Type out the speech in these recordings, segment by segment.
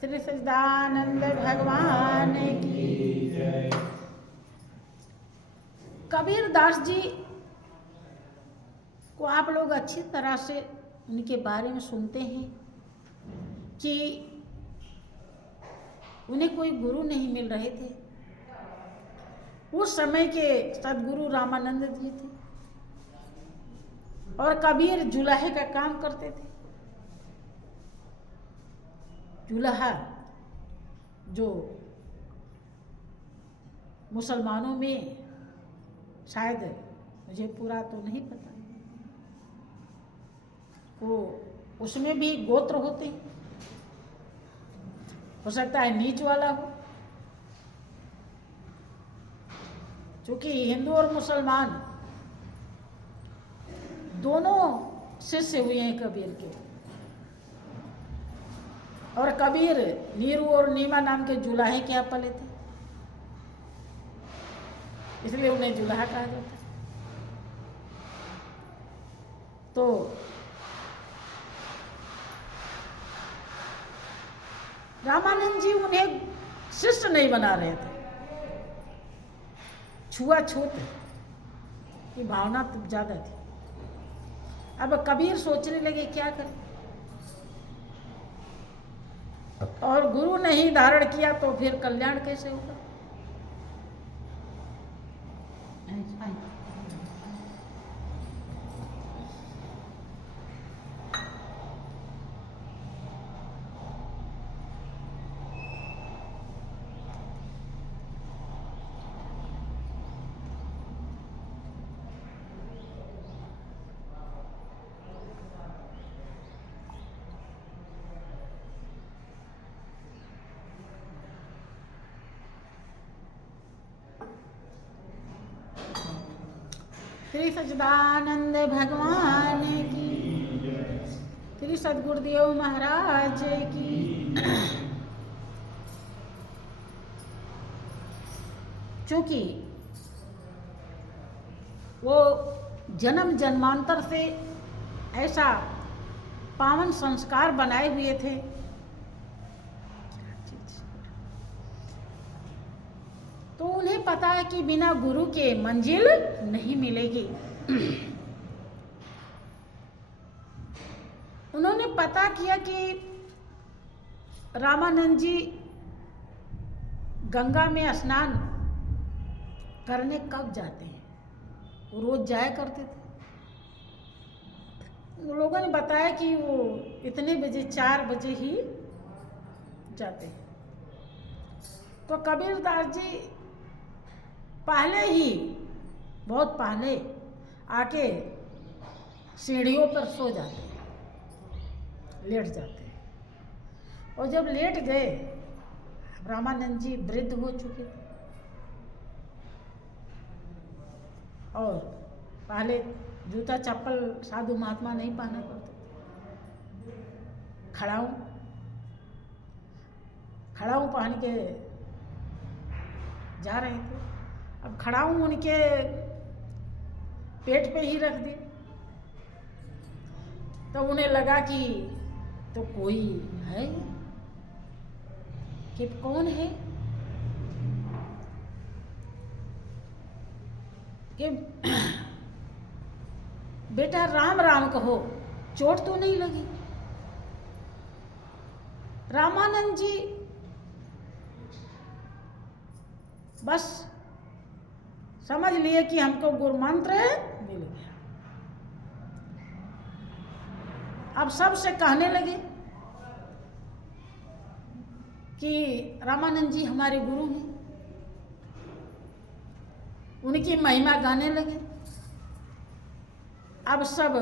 श्री सच्चिदानंद भगवान की जय। कबीर दास जी को आप लोग अच्छी तरह से उनके बारे में सुनते हैं कि उन्हें कोई गुरु नहीं मिल रहे थे। उस समय के सदगुरु रामानंद जी थे और कबीर जुलाहे का काम करते थे। जुलाहा जो मुसलमानों में, शायद मुझे पूरा तो नहीं पता, वो उसमें भी गोत्र होते हैं, हो सकता है नीच वाला हो। क्योंकि हिंदू और मुसलमान दोनों शिष्य हुए हैं कबीर के, और कबीर नीरू और नीमा नाम के जुलाहे के यहाँ पले थे, इसलिए उन्हें जुलाहा कहा जाता है। तो रामानंद जी उन्हें शिष्य नहीं बना रहे थे, छुआछूत की भावना तो ज्यादा थी। अब कबीर सोचने लगे क्या करें, और गुरु नहीं धारण किया तो फिर कल्याण कैसे होगा। श्री सच्चिदानंद भगवान की, श्री सद्गुरुदेव महाराज की। चूंकि वो जन्म जन्मांतर से ऐसा पावन संस्कार बनाए हुए थे, तो उन्हें पता है कि बिना गुरु के मंजिल नहीं मिलेगी। उन्होंने पता किया कि रामानंद जी गंगा में स्नान करने कब जाते हैं। वो रोज जाया करते थे। लोगों ने बताया कि वो इतने बजे, 4 बजे ही जाते हैं। तो कबीर दास जी पहले ही, बहुत पहले आके सीढ़ियों पर सो जाते हैं, लेट जाते हैं। और जब लेट गए, रामानंद जी वृद्ध हो चुके थे, और पहले जूता चप्पल साधु महात्मा नहीं पहना करते थे, खड़ाऊं पहन के जा रहे थे। अब खड़ाऊं उनके पेट पे ही रख दिए, तो उन्हें लगा कि तो कोई है, कि कौन है, कि बेटा राम राम कहो, चोट तो नहीं लगी। रामानंद जी बस समझ लिए कि हमको गुरु मंत्र मिल गया। अब सबसे कहने लगे कि रामानंद जी हमारे गुरु हैं, उनकी महिमा गाने लगे। अब सब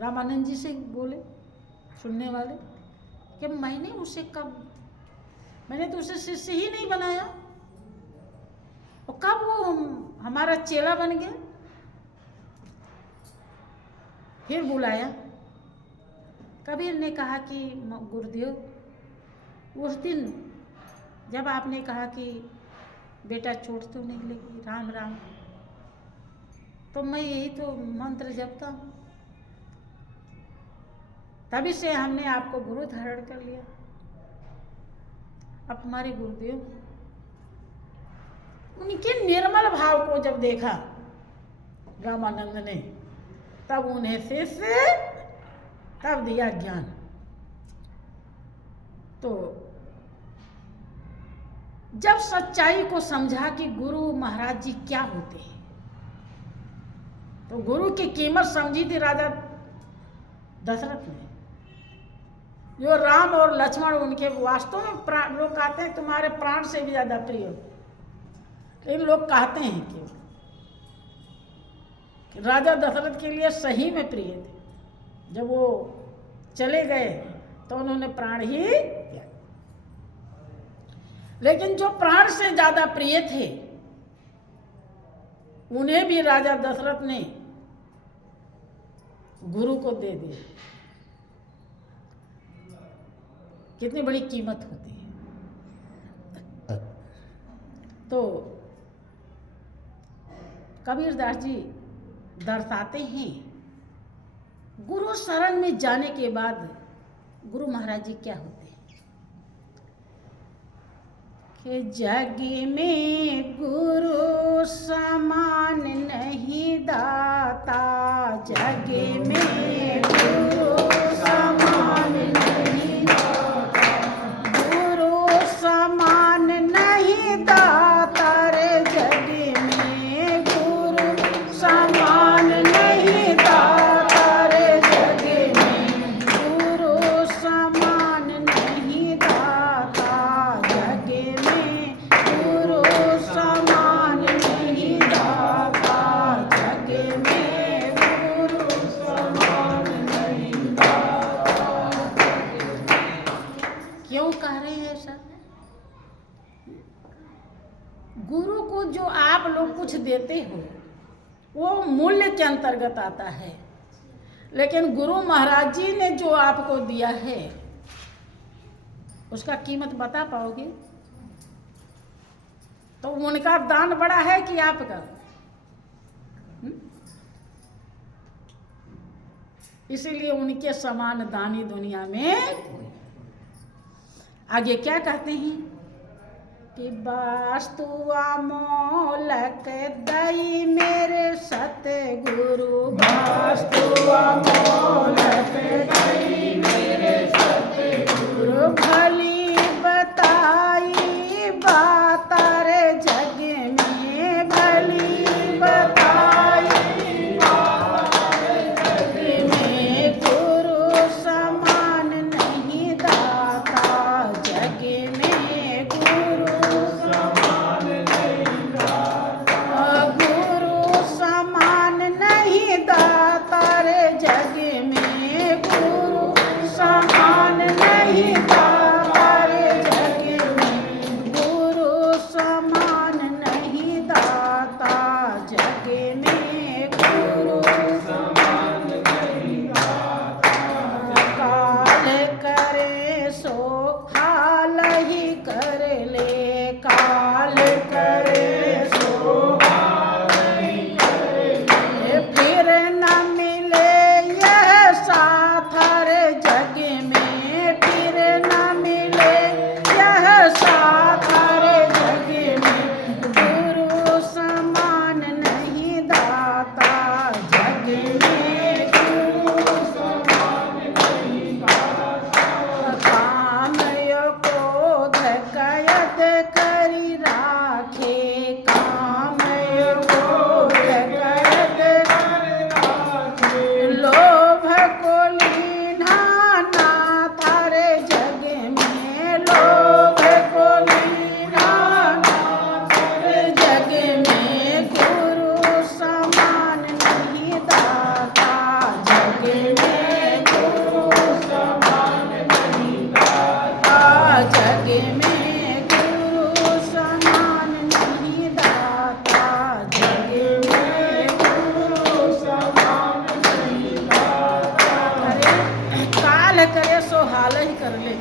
रामानंद जी से बोले, सुनने वाले, कि मैंने उसे मैंने तो उसे शिष्य ही नहीं बनाया, और कब वो हमारा चेला बन गया। फिर बुलाया। कबीर ने कहा कि गुरुदेव, उस दिन जब आपने कहा कि बेटा चोट तो नहीं लगी, राम राम, तो मैं यही तो मंत्र जपता हूँ। तभी से हमने आपको गुरु धारण कर लिया। अब हमारे गुरुदेव, उनके निर्मल भाव को जब देखा रामानंद ने, तब उन्हें शिष्य तब दिया ज्ञान। तो जब सच्चाई को समझा कि गुरु महाराज जी क्या होते हैं, तो गुरु की कीमत समझी थी राजा दशरथ ने। जो राम और लक्ष्मण उनके वास्तव में लोग कहते हैं तुम्हारे प्राण से भी ज्यादा प्रिय हो, लेकिन लोग कहते हैं कि राजा दशरथ के लिए सही में प्रिय थे। जब वो चले गए तो उन्होंने प्राण ही त्याग। लेकिन जो प्राण से ज्यादा प्रिय थे उन्हें भी राजा दशरथ ने गुरु को दे दिया। कितनी बड़ी कीमत होती है। तो कबीरदास जी दर्शाते हैं गुरु शरण में जाने के बाद गुरु महाराज जी क्या होते हैं कि जग में गुरु समान नहीं दाता, जग में गुरु समान नहीं दाता, गुरु समान नहीं दाता रे, जग में गुरु समान नहीं दाता रे, जग में गुरु समान नहीं दाता, जग में गुरु समान नहीं दाता, जग में गुरु समान नहीं दाता। क्यों कह रहे हैं ऐसा? गुरु को जो आप लोग कुछ देते हो वो मूल्य के अंतर्गत आता है, लेकिन गुरु महाराज जी ने जो आपको दिया है उसका कीमत बता पाओगे? तो उनका दान बड़ा है कि आपका? इसीलिए उनके समान दानी दुनिया में। आगे क्या कहते हैं कि वास्तुआ मोलक दई मेरे सतगुरु, वास्तुआ मोलक दई मेरे सतगुरु, भली बताई बात रे जग में, भली बताई बात रे जग में, गुरु समान नहीं दाता, जग में गुरु समान नहीं दाता, गुरु समान नहीं दाता रे, जग में गुरु समान नहीं दाता रे, जग में गुरु समान नहीं दाता, जग में गुरु समान नहीं दाता। काल करे सो खाल ही कर ले, काल करे सो खाल ही कर ले, फिर न मिले यह साथ रे जग में, फिर न मिले यह साथ रे जग में, गुरु समान नहीं दाता, जग में गुरु समान नहीं दाता। काम क्रोध कयद करी राखे, काम क्रोध कयद करी राखे, लोभ को लीना ना थारे जग में, लोभ को लीना ना थारे जग में, गुरु समान नहीं दाता, जग में गुरु समान नहीं दाता, जग में गुरु समान नहीं दाता, जग में गुरु समान नहीं दाता। अरे काल करे सो हाल ही कर ले,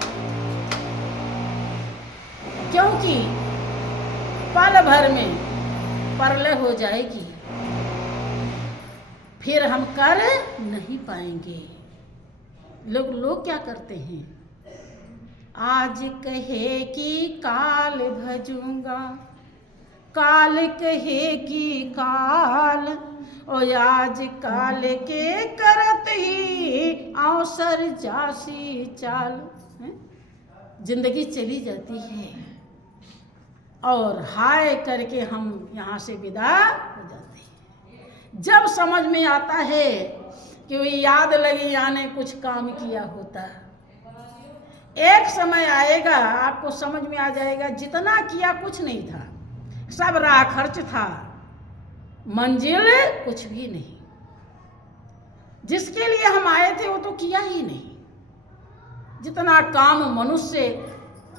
क्योंकि पल भर में परलय हो जाएगी, फिर हम कर नहीं पाएंगे। लोग क्या करते हैं, आज कहे कि काल भजूंगा, काल कहे कि काल, और आज काल के करत ही अवसर जासी चाल। जिंदगी चली जाती है और हाय करके हम यहाँ से विदा हो जाते हैं। जब समझ में आता है कि वो याद लगी यानी कुछ काम किया होता, एक समय आएगा आपको समझ में आ जाएगा जितना किया कुछ नहीं था, सब राह खर्च था, मंजिल कुछ भी नहीं। जिसके लिए हम आए थे वो तो किया ही नहीं। जितना काम मनुष्य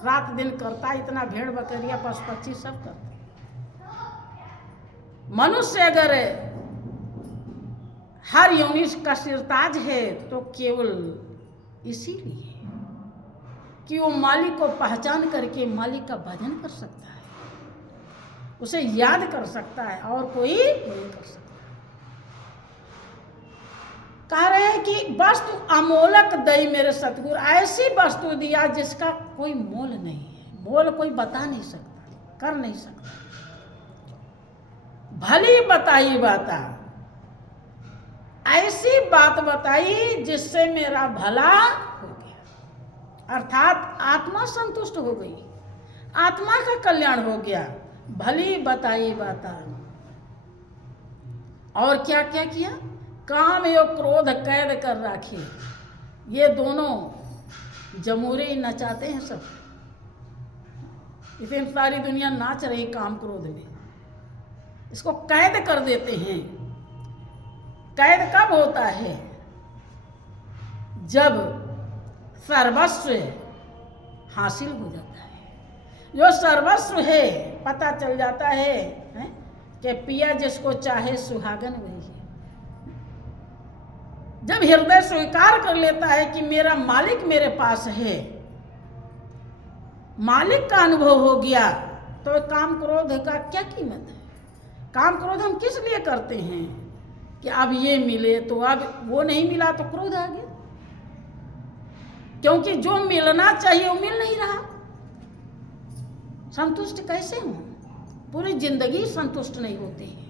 रात दिन करता, इतना भेड़ बकरिया पशु पक्षी सब करता। मनुष्य अगर हर योनि का सिरताज है तो केवल इसीलिए कि वो मालिक को पहचान करके मालिक का भजन कर सकता है, उसे याद कर सकता है, और कोई नहीं कर सकता। कह रहे हैं कि वस्तु अमोलक दई मेरे सतगुरु, ऐसी वस्तु दिया जिसका कोई मोल नहीं है। मोल कोई बता नहीं सकता, कर नहीं सकता। भली बताई बाता, ऐसी बात बताई जिससे मेरा भला हो गया, अर्थात आत्मा संतुष्ट हो गई, आत्मा का कल्याण हो गया। भली बताई बाता। और क्या क्या किया, काम एवं क्रोध कैद कर राखे। ये दोनों जमूरे ही नचाते हैं सब, इतनी सारी दुनिया नाच रही काम क्रोध में, इसको कैद कर देते हैं। कैद कब होता है, जब सर्वस्व हासिल हो जाता है। जो सर्वस्व है पता चल जाता है कि पिया जिसको चाहे सुहागन वही है। जब हृदय स्वीकार कर लेता है कि मेरा मालिक मेरे पास है, मालिक का अनुभव हो गया, तो काम क्रोध का क्या कीमत है। काम क्रोध हम किस लिए करते हैं कि अब ये मिले तो अब वो नहीं मिला तो क्रोध आ गया, क्योंकि जो मिलना चाहिए वो मिल नहीं रहा। संतुष्ट कैसे हो, पूरी जिंदगी संतुष्ट नहीं होते हैं,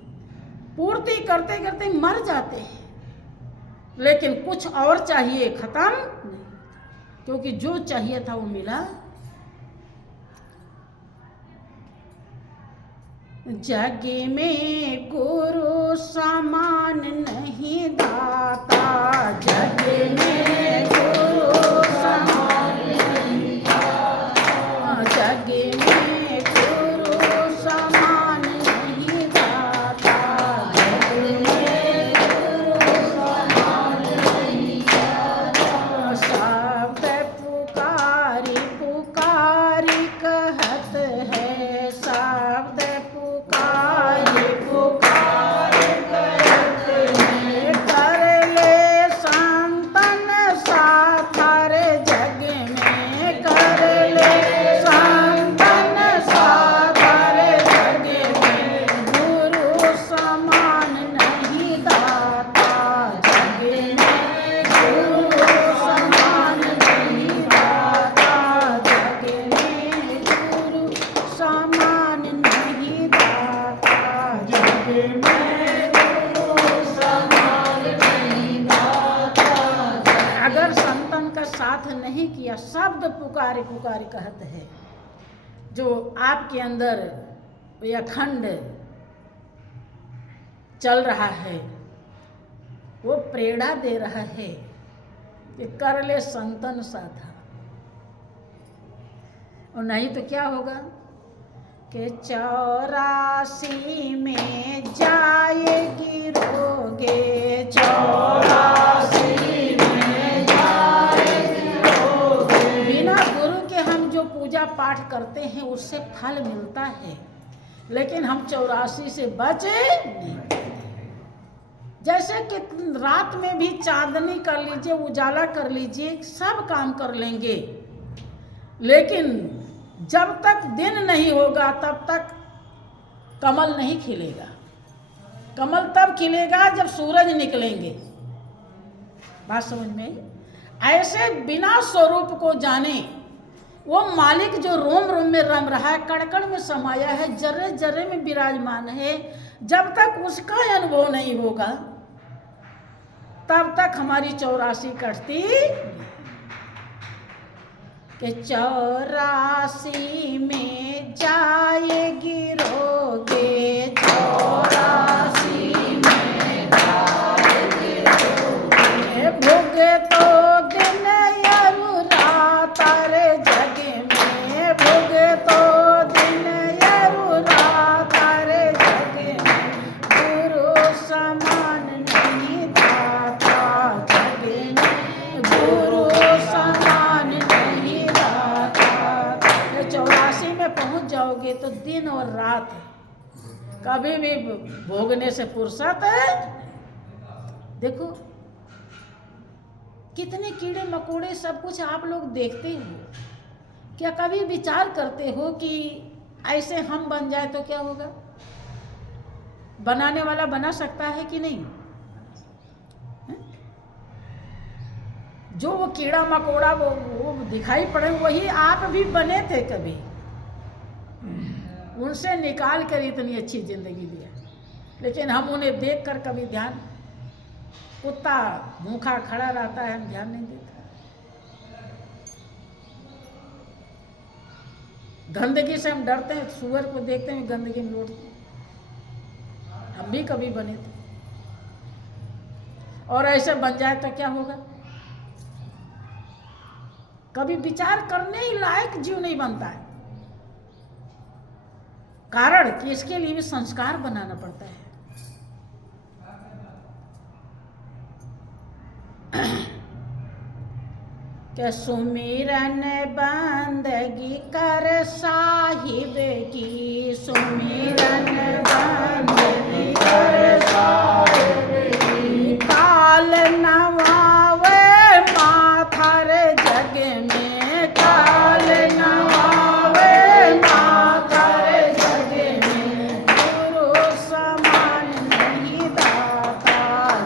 पूर्ति करते करते मर जाते हैं, लेकिन कुछ और चाहिए, खत्म नहीं, क्योंकि जो चाहिए था वो मिला। जग में गुरु समान नहीं दाता, जग में गुरु समान नहीं दाता, जग में गुरु समान नहीं दाता, जग में गुरु समान नहीं दाता। शब्द पुकारी पुकारी कहत है, शब्द पुकारी पुकारी कहत है, कर ले संतन साथ रे जग में, कर ले संतन साथ रे जग में, गुरु समान नहीं दाता, जग में गुरु समान नहीं दाता, जग में गुरु समान नहीं दाता, जग में गुरु समान नहीं दाता। अगर संतन का साथ नहीं किया, शब्द पुकारी पुकारी कहत है, जो आपके अंदर ये अखंड चल रहा है, वो प्रेरणा दे रहा है कि कर ले संतन साथा, और नहीं तो क्या होगा कि 84 में जाएगी रोगे, 84 में जाएगी रोगे। बिना गुरु के हम जो पूजा पाठ करते हैं उससे फल मिलता है, लेकिन हम 84 से बचे नहीं। जैसे कि रात में भी चांदनी कर लीजिए, उजाला कर लीजिए, सब काम कर लेंगे, लेकिन जब तक दिन नहीं होगा तब तक कमल नहीं खिलेगा। कमल तब खिलेगा जब सूरज निकलेंगे। बात समझ में आई? ऐसे बिना स्वरूप को जाने, वो मालिक जो रोम रोम में रम रहा है, कण कण में समाया है, जर्रे जर्रे में विराजमान है, जब तक उसका अनुभव नहीं होगा तब तक हमारी 84 कटती। कि 84 में जाएगी रोगे, 84 में जाएगी रोगे, भोगे तो दिन यरु रात रे जग में, भोगे तो दिन यरु रात रे जग में, गुरु समान नहीं दाता जग में, गुरु समान नहीं दाता। 84 में पहुंच जाओगे तो दिन और रात कभी भी भोगने से फुर्सत है। देखो कितने कीड़े मकोड़े सब कुछ आप लोग देखते हो, क्या कभी विचार करते हो कि ऐसे हम बन जाए तो क्या होगा? बनाने वाला बना सकता है कि नहीं? जो वो कीड़ा मकोड़ा वो दिखाई पड़े, वही आप भी बने थे कभी, उनसे निकाल कर इतनी अच्छी जिंदगी दिया, लेकिन हम उन्हें देखकर कभी ध्यान, कुत्ता भूखा खड़ा रहता है, हम ध्यान नहीं देते। गंदगी से हम डरते हैं, सुअर को देखते हैं गंदगी में लौटते हैं। हम भी कभी बने थे, और ऐसे बन जाए तो क्या होगा? कभी विचार करने ही लायक जीव नहीं बनता है, कारण कि इसके लिए भी संस्कार बनाना पड़ता है। कि सुमिरन बंदगी कर साहिब की, सुमिरन बंदगी कर साहिब की, काल नवावे माथर जग में, काल नवावे माथर जग में, गुरु समान नहीं दाता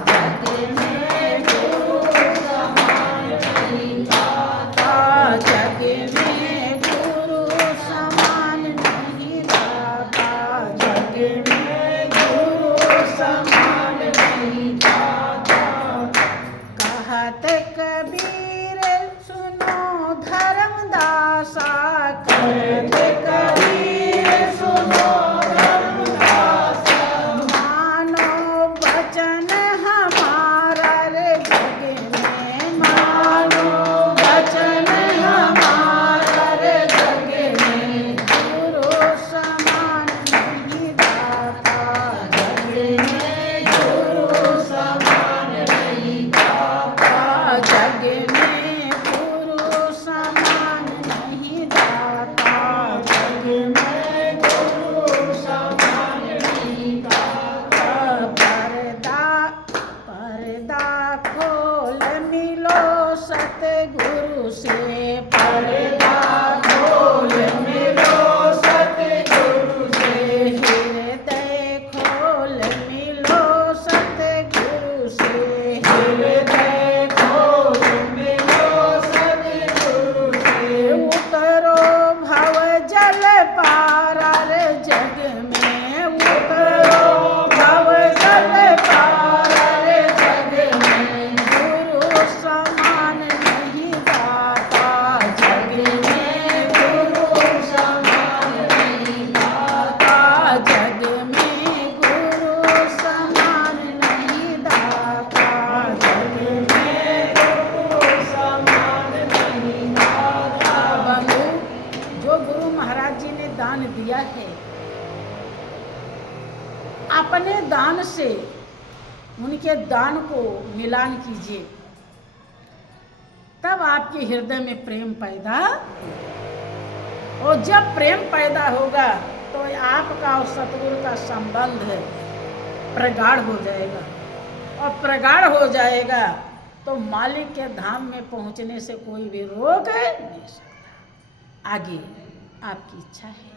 जग में, गुरु समान नहीं दाता जग में, गुरु समान नहीं दाता जग में, गुरु समान नहीं दाता। कहत कबीर सुनो धर्मदासा, कहत कबीर सुनो धर्मदासा, मानो वचन हमारा रे जग में, मानो वचन हमारा रे जग में, गुरु समान नहीं दाता जग में, गुरु समान नहीं दाता जग में, गुरु समान नहीं दाता जग में, गुरु समान नहीं दाता। पर्दा पर्दा खोल मिलो सतगुरु से, पर्दा खोल मिलो सतगुरु से, हृदय खोल मिलो सतगुरु से, हृदय खोल मिलो सतगुरु से, उतरो भव जल पारा रे जग में, उतरो भव जल पारा रे जग में, गुरु समान नहीं दाता जग में, गुरु समान नहीं दाता जग में, गुरु समान नहीं दाता जग में, गुरु समान नहीं दाता। बंधु, जो गुरु महाराज जी ने दान दिया है, अपने दान से उनके दान को मिलान कीजिए, तब आपके हृदय में प्रेम पैदा, और जब प्रेम पैदा होगा तो आपका और सतगुरु का संबंध प्रगाढ़ हो जाएगा, और प्रगाढ़ हो जाएगा तो मालिक के धाम में पहुंचने से कोई भी रोक नहीं सकता। आगे आपकी इच्छा है।